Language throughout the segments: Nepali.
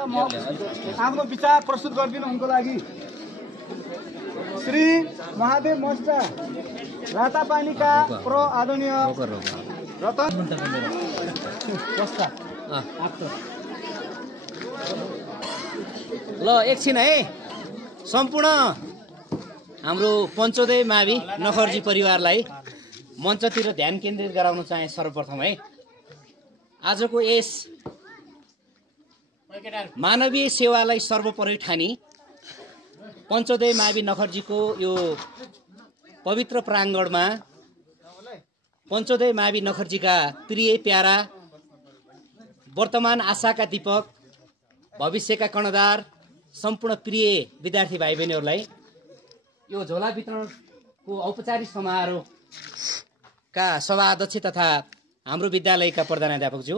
आफ्नो विचार प्रस्तुत गरिदिनु उनको लागि श्री महादेव मस्टा रातापानीका प्रो आदरणीय रतन ल एकछिन है सम्पूर्ण हाम्रो पञ्चोदय मावि नखर्जी परिवारलाई मञ्चतिर ध्यान केन्द्रित गराउन चाहे सर्वप्रथम है आजको यस मानवीय सेवालाई सर्वोपरि ठानी पञ्चोदय मावि नखर्जीको यो पवित्र प्राङ्गणमा पञ्चोदय मावि नखर्जीका प्रिय प्यारा वर्तमान आशाका दीपक भविष्यका कर्णधार सम्पूर्ण प्रिय विद्यार्थी भाइ बहिनीहरूलाई यो झोला वितरणको औपचारिक समारोहका सभा अध्यक्ष तथा हाम्रो विद्यालयका प्रधानाध्यापकज्यू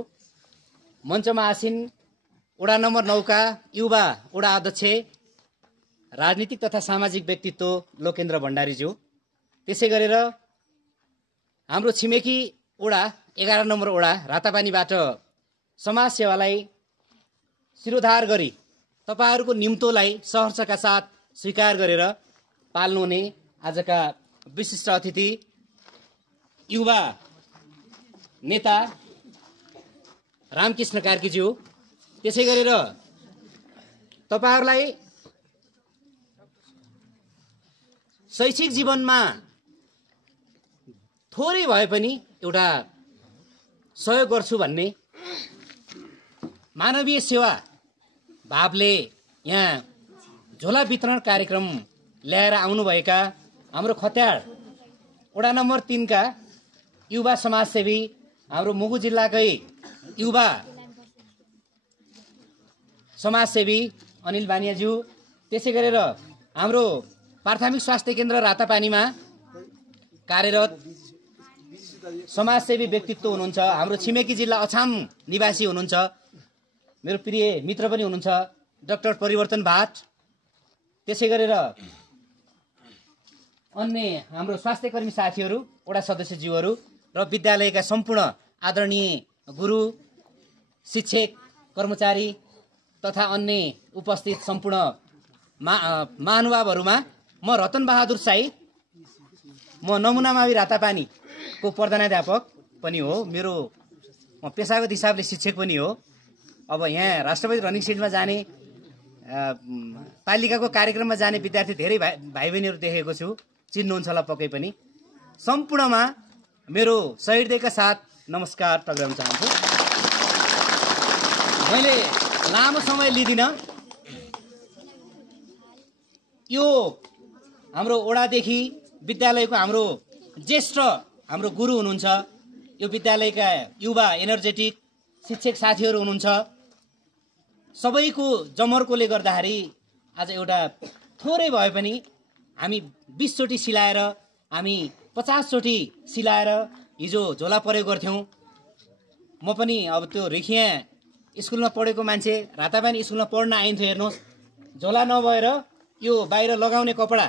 मञ्चमा आसीन वडा नम्बर 9 का युवा वडा अध्यक्ष राजनीतिक तथा सामाजिक व्यक्तित्व लोकेन्द्र भण्डारीज्यू त्यसै गरेर हाम्रो छिमेकी वडा 11 नम्बर वडा रातापानीबाट समाज सेवालाई शिरोधार गरी तपाईहरुको निम्तोलाई सहर्षका साथ स्वीकार गरेर पाल्नुहुने आजका विशिष्ट अतिथि युवा नेता रामकृष्ण कार्कीज्यू त्यसै गरेर तपाईहरुलाई शैक्षिक जीवनमा थोरै भए पनि एउटा सहयोग गर्छु भन्ने मानवीय सेवा भावले यहाँ झोला वितरण कार्यक्रम ल्याएर आउनुभएका हाम्रो खत्याड वडा नम्बर 3 का युवा समाजसेवी हाम्रो मुगु जिल्लाकै युवा समाजसेवी अनिल बानियाज्यू त्यसै गरेर हाम्रो प्राथमिक स्वास्थ्य केन्द्र रातापानीमा कार्यरत समाजसेवी व्यक्तित्व हुनुहुन्छ हाम्रो छिमेकी जिल्ला अछाम निवासी हुनुहुन्छ मेरो प्रिय मित्र पनि हुनुहुन्छ डाक्टर परिवर्तन भाट त्यसै गरेर अन्य हाम्रो स्वास्थ्यकर्मी साथीहरू वडा सदस्यज्यूहरू र विद्यालयका सम्पूर्ण आदरणीय गुरु शिक्षक कर्मचारी तथा अन्य उपस्थित सम्पूर्ण महानुभावहरूमा म रतन बहादुर साई म नमुना मावि रातापानीको प्रधानाध्यापक पनि हो मेरो म पेशागत हिसाबले शिक्षक पनि हो अब यहाँ राष्ट्रपति रनिङ सिटमा जाने पालिकाको कार्यक्रममा जाने विद्यार्थी धेरै भाइ बहिनीहरू देखेको छु चिन्नुहुन्छ होला पक्कै पनि सम्पूर्णमा मेरो सहृदयका साथ नमस्कार टक्राउन चाहन्छु मैले लामो समय लिदिनँ यो हाम्रो ओडादेखि विद्यालयको हाम्रो ज्येष्ठ हाम्रो गुरु हुनुहुन्छ यो विद्यालयका युवा एनर्जेटिक शिक्षक साथीहरू हुनुहुन्छ सबैको जमर्कोले गर्दाखेरि आज एउटा थोरै भए पनि हामी 20 चोटि सिलाएर हामी 50 चोटि सिलाएर हिजो झोला प्रयोग गर्थ्यौं म पनि अब त्यो रिखिया स्कुलमा पढेको मान्छे रातापानी स्कुलमा पढ्न आइन्थ्यो हेर्नुहोस् झोला नभएर यो बाहिर लगाउने कपडा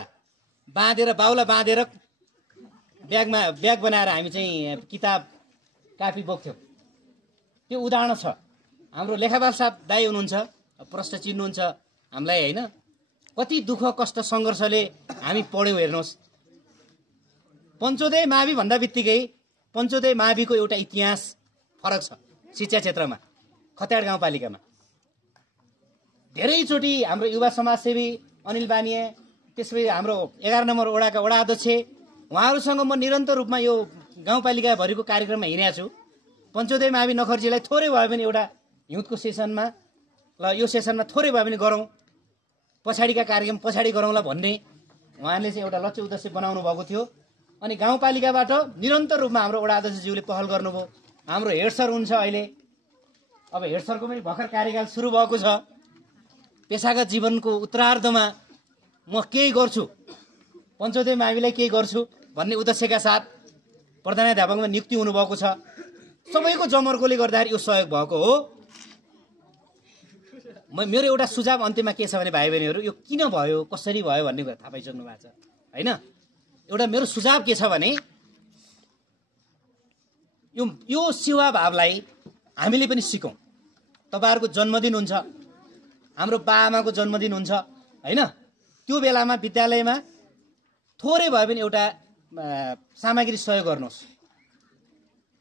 बाँधेर बाउला बाँधेर ब्याग बनाएर हामी चाहिँ किताब कापी बोक्थ्यौं त्यो उदाहरण छ हाम्रो लेखापाल साहब दाइ हुनुहुन्छ प्रश्न चिन्नुहुन्छ हामीलाई हैन कति दुःख कष्ट संघर्षले हामी पढ्यौं हेर्नुहोस् पञ्चोदय मावि भन्दा बित्तिकै पञ्चोदय माविको एउटा इतिहास फरक छ शिक्षा क्षेत्रमा खत्याड गाउँपालिकामा धेरैचोटि हाम्रो युवा समाजसेवी अनिल बानिया त्यसपछि हाम्रो 11 नम्बर वडाका वडा अध्यक्ष उहाँहरूसँग म निरन्तर रूपमा यो गाउँपालिका भरिको कार्यक्रममा हिँडेको छु पञ्चोदय मावि नखर्जीलाई थोरै भए पनि एउटा हिउँदको सेसनमा ल यो सेसनमा थोरै भए पनि गरौँ पछाडिका कार्यक्रम पछाडि गरौँला भन्ने उहाँले चाहिँ एउटा लक्ष्य उद्देश्य बनाउनु भएको थियो अनि गाउँपालिकाबाट निरन्तर रूपमा हाम्रो वडा अध्यक्षज्यूले पहल गर्नुभयो हाम्रो हेड सर हुन्छ अहिले अब हेड सरको पनि भर्खर कार्यकाल सुरु भएको छ पेशागत जीवनको उत्तरार्धमा म केही गर्छु पञ्चोदय माविलाई केही गर्छु भन्ने उद्देश्यका साथ प्रधानाध्यापकमा नियुक्ति हुनुभएको छ सबैको जमर्कोले गर्दाखेरि यो सहयोग भएको हो मेरो एउटा सुझाव अन्त्यमा के छ भने भाइ बहिनीहरू यो किन भयो कसरी भयो भन्ने कुरा थाहा पाइसक्नु भएको छ हैन एउटा मेरो सुझाव के छ भने यो सेवा भावलाई हामीले पनि सिकौं तपाईहरुको जन्मदिन हुन्छ हाम्रो बाआमाको जन्मदिन हुन्छ हैन, त्यो बेलामा विद्यालयमा थोरै भए पनि एउटा सामग्री सहयोग गर्नुहोस्।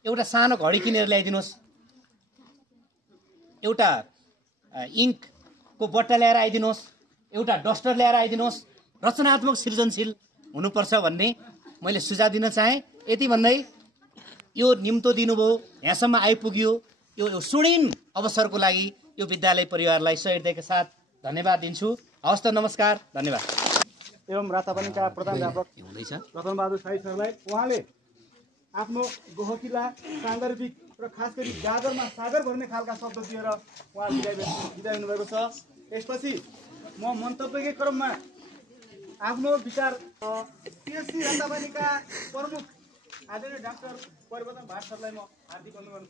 एउटा सानो घडी किनेर ल्याइदिनुहोस्, एउटा इङ्कको बट्टा ल्याएर आइदिनुहोस्, एउटा डस्टर ल्याएर आइदिनुहोस्। रचनात्मक सृजनशील हुनुपर्छ भन्ने मैले सुझाव दिन चाहेँ। यति भन्दै यो निम्तो दिनुभयो, यहाँसम्म आइपुग्यो, यो स्वर्णिम अवसरको लागि यो विद्यालय परिवारलाई सहृदयका साथ धन्यवाद दिन्छु। हवस् त, नमस्कार, धन्यवाद। एवं रातापानीका प्रधानाध्यापक रतनबहादुर शाही सरलाई उहाँले आफ्नो गोहकिला सान्दर्भिक र खास गरी गाजरमा सागर भर्ने खालका शब्द दिएर उहाँ बिदा हुनुभएको छ। यसपछि म मन्तव्यकै क्रममा आफ्नो विचार टिएससी रातापानीका प्रमुख आदरणीय डाक्टर परिवर्तन भाट सरलाई म हार्दिक अनुमोदन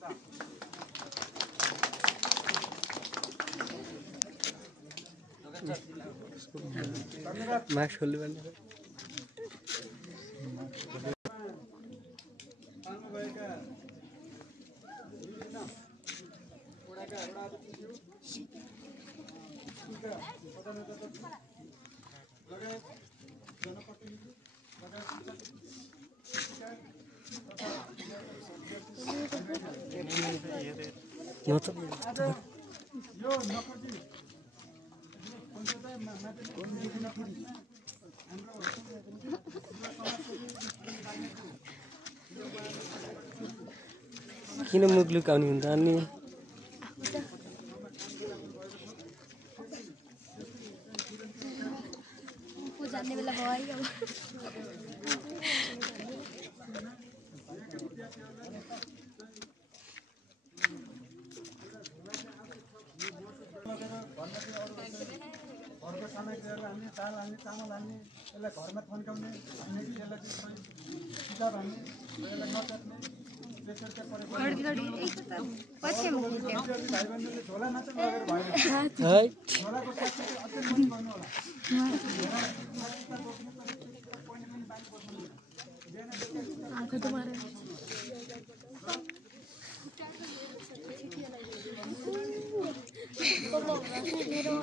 किन मुख लुकाउने हुन्छ अनि जाने बेला भयो। घरको सामग्रीहरू हान्ने, दाल हान्ने, चामल हान्ने, यसलाई घरमा थन्काउने, यसलाई किताब हान्ने, यसलाई नचाट्ने, भाइ बहिनीले झोला नाच्नु लगेर भएन। झोलाको साथसाथै अत्यन्त गर्नु होला। मेरो